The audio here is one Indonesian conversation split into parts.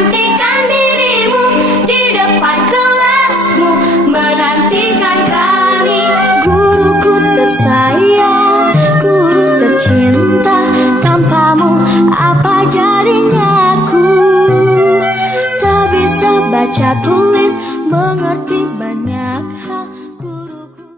menantikan dirimu di depan kelasmu, menantikan kami. Guruku tersayang, guru tercinta, tanpamu apa jadinya aku? Tak bisa baca tulis, mengerti banyak hal. Guruku.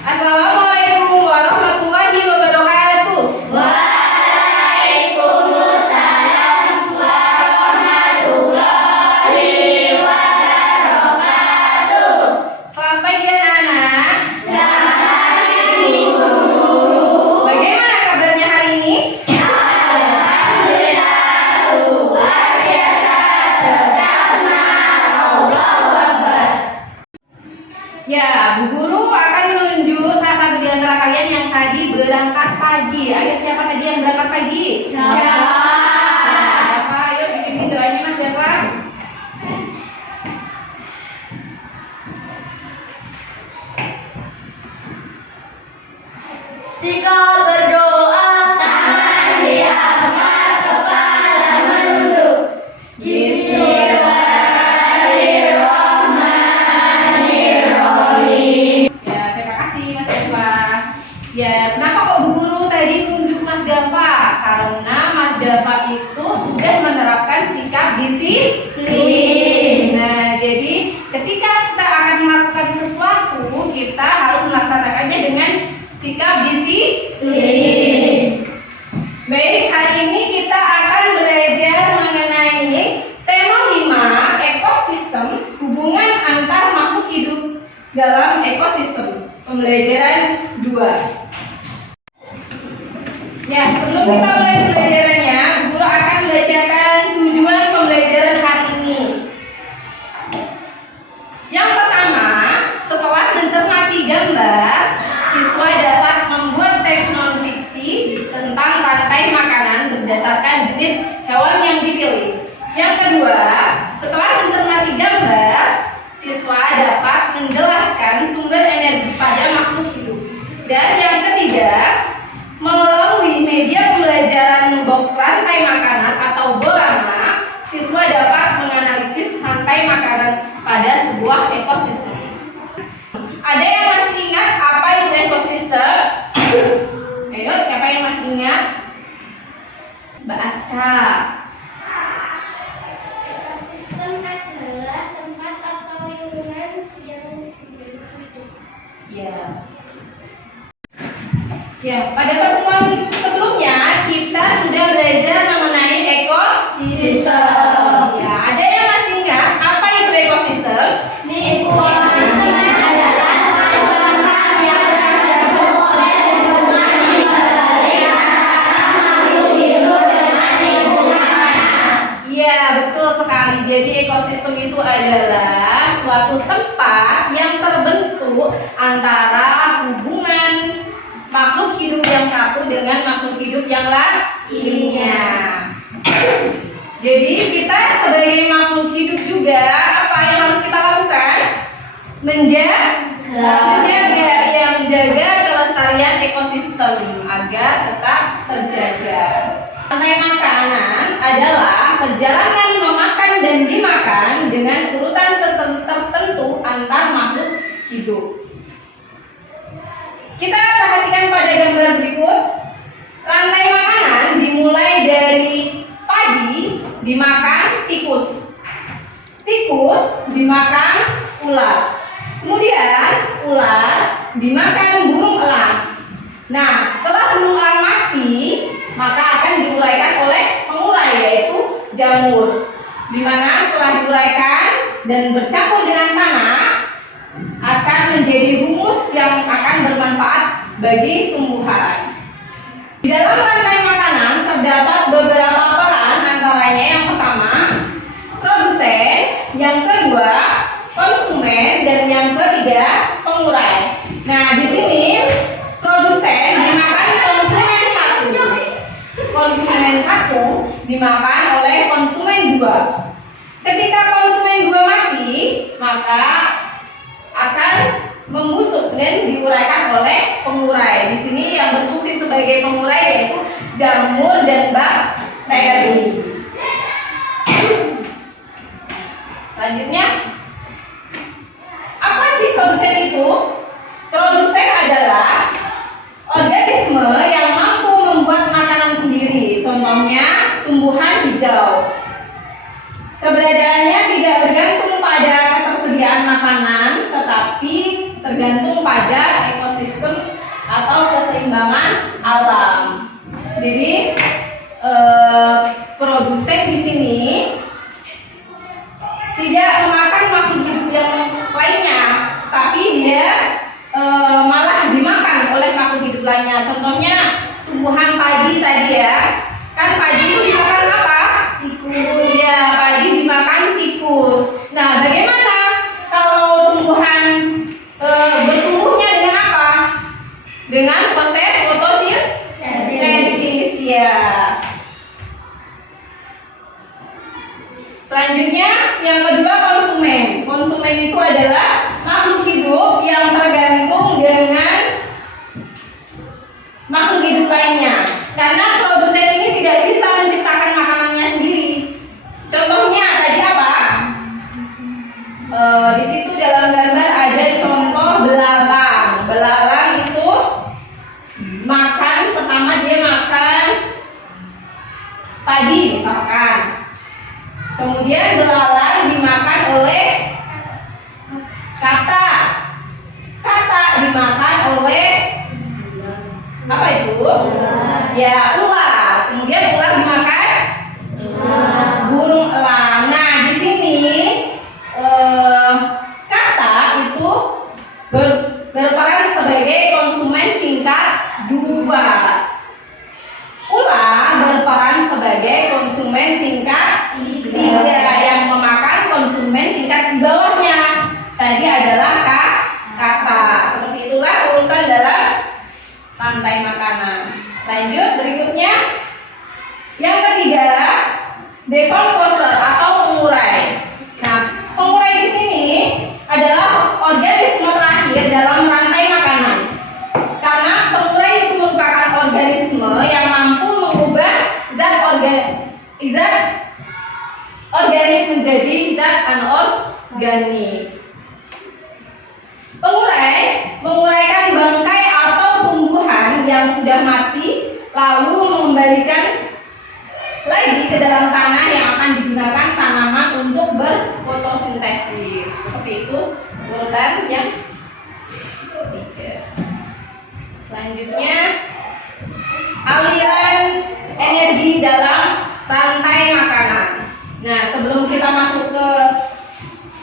Assalamualaikum warahmatullahi wabarakatuh. Waalaikumsalam warahmatullahi wabarakatuh. Selamat pagi anak-anak. Selamat pagi guru. Bagaimana kabarnya hari ini? Alhamdulillah luar biasa, tetap semangat, Allahu Akbar. Ya, Bu Guru akan menunjuk salah satu di antara kalian yang tadi berangkat pagi. Ayo, siapa tadi yang berangkat pagi? Siapa? Ayo dipimpin doanya Mas Dava. Sikap berdoa, tangan diangkat, kepala menunduk. Bismillahirrahmanirrahim. Ya, terima kasih Mas Dava. Ya, kenapa kok Bu Guru tadi menunjuk Mas Dava? Karena Mas Dava itu sudah menerapkan sikap disiplin. Nah, jadi ketika kita akan melakukan sesuatu, kita harus melaksanakannya dengan sikap disiplin. Baik, hari ini kita akan belajar mengenai tema 5, ekosistem, hubungan antar makhluk hidup dalam ekosistem. Pembelajaran 2. Ya, sebelum kita mulai pembelajarannya, Guru akan membacakan tujuan pembelajaran hari ini. Yang pertama, setelah mencermati gambar, siswa dapat membuat teks non-fiksi tentang rantai makanan berdasarkan jenis hewan yang dipilih. Yang kedua, setelah mencermati gambar, siswa dapat menjelaskan sumber energi pada makhluk hidup. Dan yang ketiga, melalui media pembelajaran box rantai makanan atau BORAMA, siswa dapat menganalisis rantai makanan pada sebuah ekosistem. Ada yang masih ingat apa itu ekosistem? Ayo, siapa yang masih ingat? Mbak Aska. Ekosistem adalah tempat atau lingkungan yang hidup. Ya. Ya, pada pertemuan sebelumnya kita sudah belajar mengenai ekosistem. Ya, ada yang masih ingat apa itu ekosistem? Ekosistem adalah satu tempat yang terbentuk oleh berbagai makhluk hidup dengan lingkungan. Iya, betul sekali. Jadi ekosistem itu adalah suatu tempat yang terbentuk antara hubungan makhluk hidup yang satu dengan makhluk hidup yang lainnya. Jadi kita sebagai makhluk hidup juga apa yang harus kita lakukan? Menjaga kelestarian ekosistem agar tetap terjaga. Rantai makanan adalah perjalanan memakan dan dimakan dengan urutan tertentu antar makhluk hidup. Kita perhatikan pada gambar berikut. Rantai makanan dimulai dari padi dimakan tikus. Tikus dimakan ular. Kemudian ular dimakan burung elang. Nah, setelah burung elang mati, maka akan diuraikan oleh pengurai yaitu jamur. Di mana setelah diuraikan dan bercampur dengan tanah akan menjadi humus yang akan bermanfaat bagi tumbuhan. Di dalam rantai makanan terdapat beberapa peran, antaranya yang pertama produsen, yang kedua konsumen, dan yang ketiga pengurai. Nah, di sini produsen dimakan konsumen satu, konsumen satu dimakan oleh konsumen dua. Ketika konsumen dua mati, maka akan membusuk dan diuraikan oleh pengurai. Di sini yang berfungsi sebagai pengurai yaitu jamur dan bakteri. Keberadaannya tidak bergantung pada ketersediaan makanan, tetapi tergantung pada ekosistem atau keseimbangan alam. Jadi produsen di sini tidak memakan makhluk hidup yang lainnya, tapi dia malah dimakan oleh makhluk hidup lainnya. Contohnya tumbuhan padi tadi ya, kan padi itu dimakan apa? Tikus. Ya, padi dimakan tikus. Nah, bagaimana kalau tumbuhan bertumbuhnya dengan apa? Dengan proses fotosintesis ya. Selanjutnya yang kedua konsumen. Konsumen itu adalah makhluk hidup yang tergantung dengan makhluk hidup lainnya. Karena produsen ini tidak bisa menciptakan makanannya sendiri. Contohnya tadi apa? Di situ dalam gambar ada contoh belalang. Belalang itu makan, pertama dia makan padi misalkan. Kemudian belalang dimakan oleh kata. Kata dimakan oleh apa itu? Ya, ular. Kemudian ular dimakan burung elang. Nah, di sini kata itu berperan sebagai konsumen tingkat 2. Ular berperan sebagai konsumen tingkat 3 yang memakan konsumen tingkat di bawahnya. Tadi adalah kata. Seperti itulah urutan dalam rantai makanan. Lanjut berikutnya. Yang ketiga, decomposer atau pengurai. Nah, pengurai di sini adalah organisme terakhir dalam rantai makanan. Karena pengurai itu merupakan organisme yang mampu mengubah zat organik menjadi zat anorganik. Pengurai menguraikan bangkai atau tumbuhan yang sudah mati, lalu mengembalikan lagi ke dalam tanah yang akan digunakan tanaman untuk berfotosintesis. Seperti itu urutan yang ketiga. Selanjutnya, aliran energi dalam rantai makanan. Nah, sebelum kita masuk ke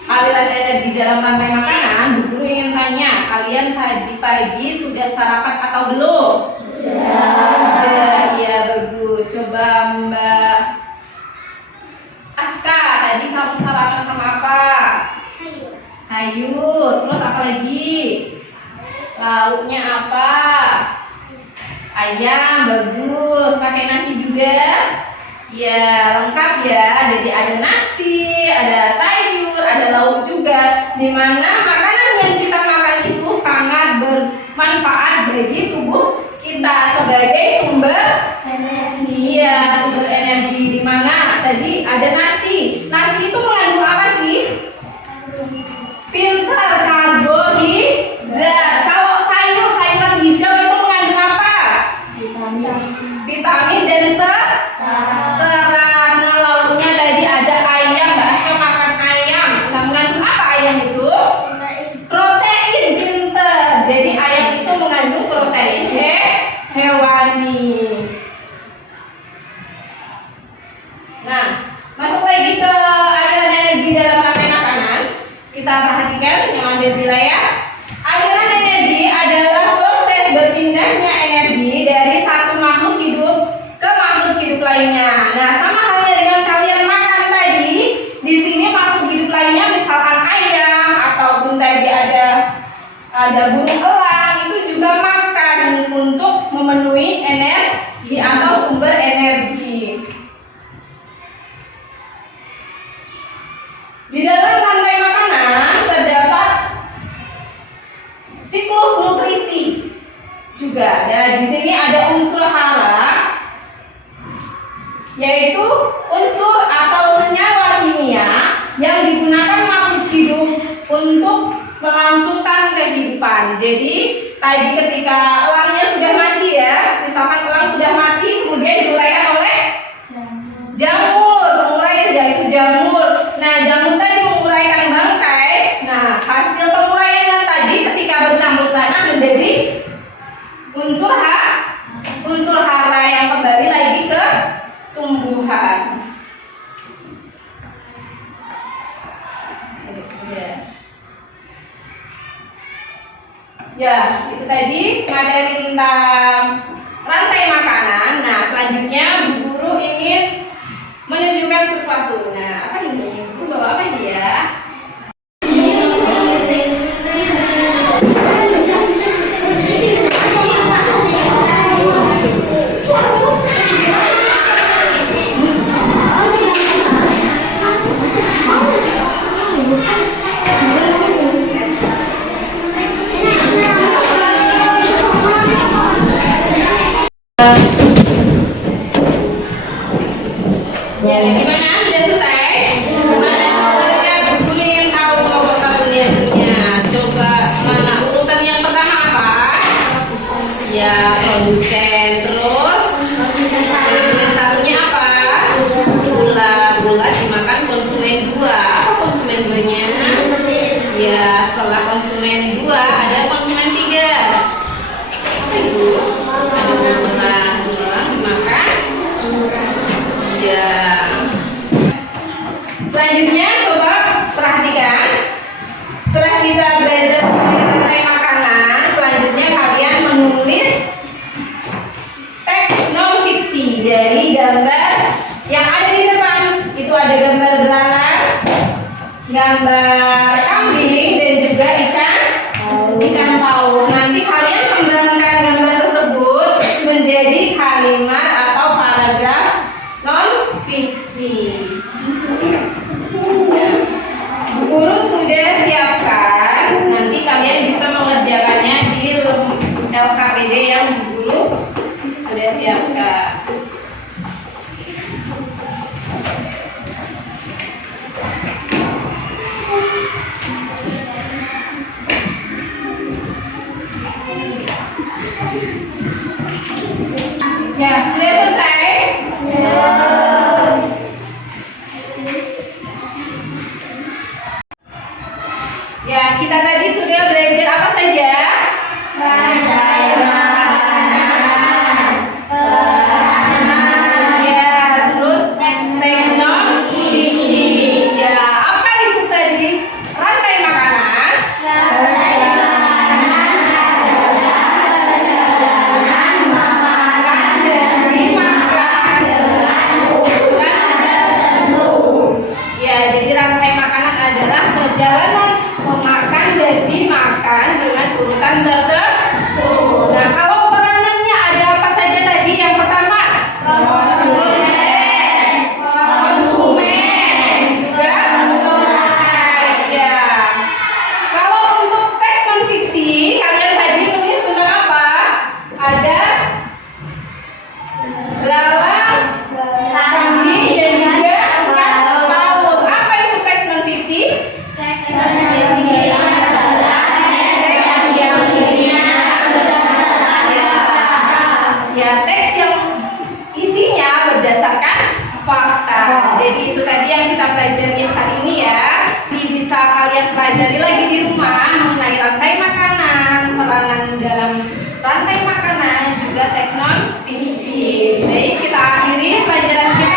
aliran energi dalam rantai makanan, Bu Guru ingin tanya, kalian tadi pagi sudah sarapan atau belum? Sudah, iya bagus. Coba Mbak Aska, tadi kamu sarapan sama apa? Sayur. Terus apa lagi? Lauknya apa? Ayam, bagus. Pakai nasi juga? Ya, lengkap ya. Jadi ada nasi, ada sayur, ada lauk juga. Dimana makanan yang kita makan itu sangat bermanfaat bagi tubuh kita sebagai sumber energi. Iya, sumber energi. Dimana tadi ada nasi. Nasi itu mengandung apa sih? Pintar, karbohidrat. Kalau sayuran hijau itu mengandung apa? Vitamin dan serat. Nah, lauknya tadi ada ayam, Mbak Aska makan ayam. Nah, mengandung apa ayam itu? Protein, pintar. Jadi ayam itu mengandung protein hewani. Nah, masuk lagi ke aliran energi dalam rantai makanan. Kita perhatikan yang ada di layar. Aliran energi adalah proses berpindahnya energi dari satu makhluk hidup ke makhluk hidup lainnya. Nah, sama halnya dengan kalian makan tadi. Di sini makhluk hidup lainnya misalkan ayam ataupun tadi ada burung elang, itu juga makan untuk memenuhi energi atau sumber energi. Di dalam rantai makanan terdapat siklus nutrisi juga. Dan di sini ada unsur hara, yaitu unsur atau senyawa kimia yang digunakan makhluk hidup untuk melangsungkan kehidupan. Jadi tadi ketika elangnya sudah mati ya, misalkan elang sudah mati, kemudian diuraikan oleh jamur, pengurai yaitu jamur. Ya. Ya, itu tadi materi tentang rantai makanan. Nah, selanjutnya Bu Guru ingin menunjukkan sesuatu. Nah, apa ini? Bu Guru bawa apa ini ya? Ya, gimana? Sudah selesai? Mana coba lihat, Bu Guru ingin tahu kelompok satunya hasilnya. Coba mana urutan yang pertama apa? Ya, produsen. Terus konsumen satunya apa? Gula. Gula dimakan konsumen dua. Apa konsumen duanya? Ya, setelah konsumen dua ada konsumen tiga. Apa itu? Ada gula. Gula dimakan. Iya. Selanjutnya coba perhatikan. Setelah kita belajar mengenai makanan, selanjutnya kalian menulis teks non fiksi dari gambar yang ada di depan. Itu ada gambar belalang, gambar kambing, dan juga ikan paus. Nanti kalian kembangkan gambar tersebut menjadi kalimat atau paragraf non fiksi. Bu Guru sudah siapkan. Nanti kalian bisa mengerjakannya di LKPD yang Bu Guru sudah siapkan. Ya, sudah selesai? Ya, kita tadi sudah belajar apa saja? Rantai makanan. Ya, terus teks non fiksi. Ya, apa itu tadi? Rantai makanan. Rantai makanan adalah perjalanan memakan dan dimakan dengan ukuran tertentu. Ya, jadi rantai makanan adalah perjalanan memakan dan dimakan dengan urutan tertentu. Nah, kalau peranannya ada apa saja tadi? Yang pertama, Produsen, konsumen, juga pemakai. Ya. Kalau untuk teks non fiksi, kalian tadi tulis tentang apa? Ada belalang, kambing, dan juga ikan paus. Apa itu teks non fiksi? teks non fiksi adalah teks yang isinya berdasarkan fakta. Ya, teks yang isinya berdasarkan fakta. Jadi itu tadi yang kita pelajari hari ini ya. Jadi bisa kalian pelajari lagi di rumah mengenai rantai makanan, peranan dalam rantai makanan, juga teks non fiksi. Baik, kita akhiri pelajaran kita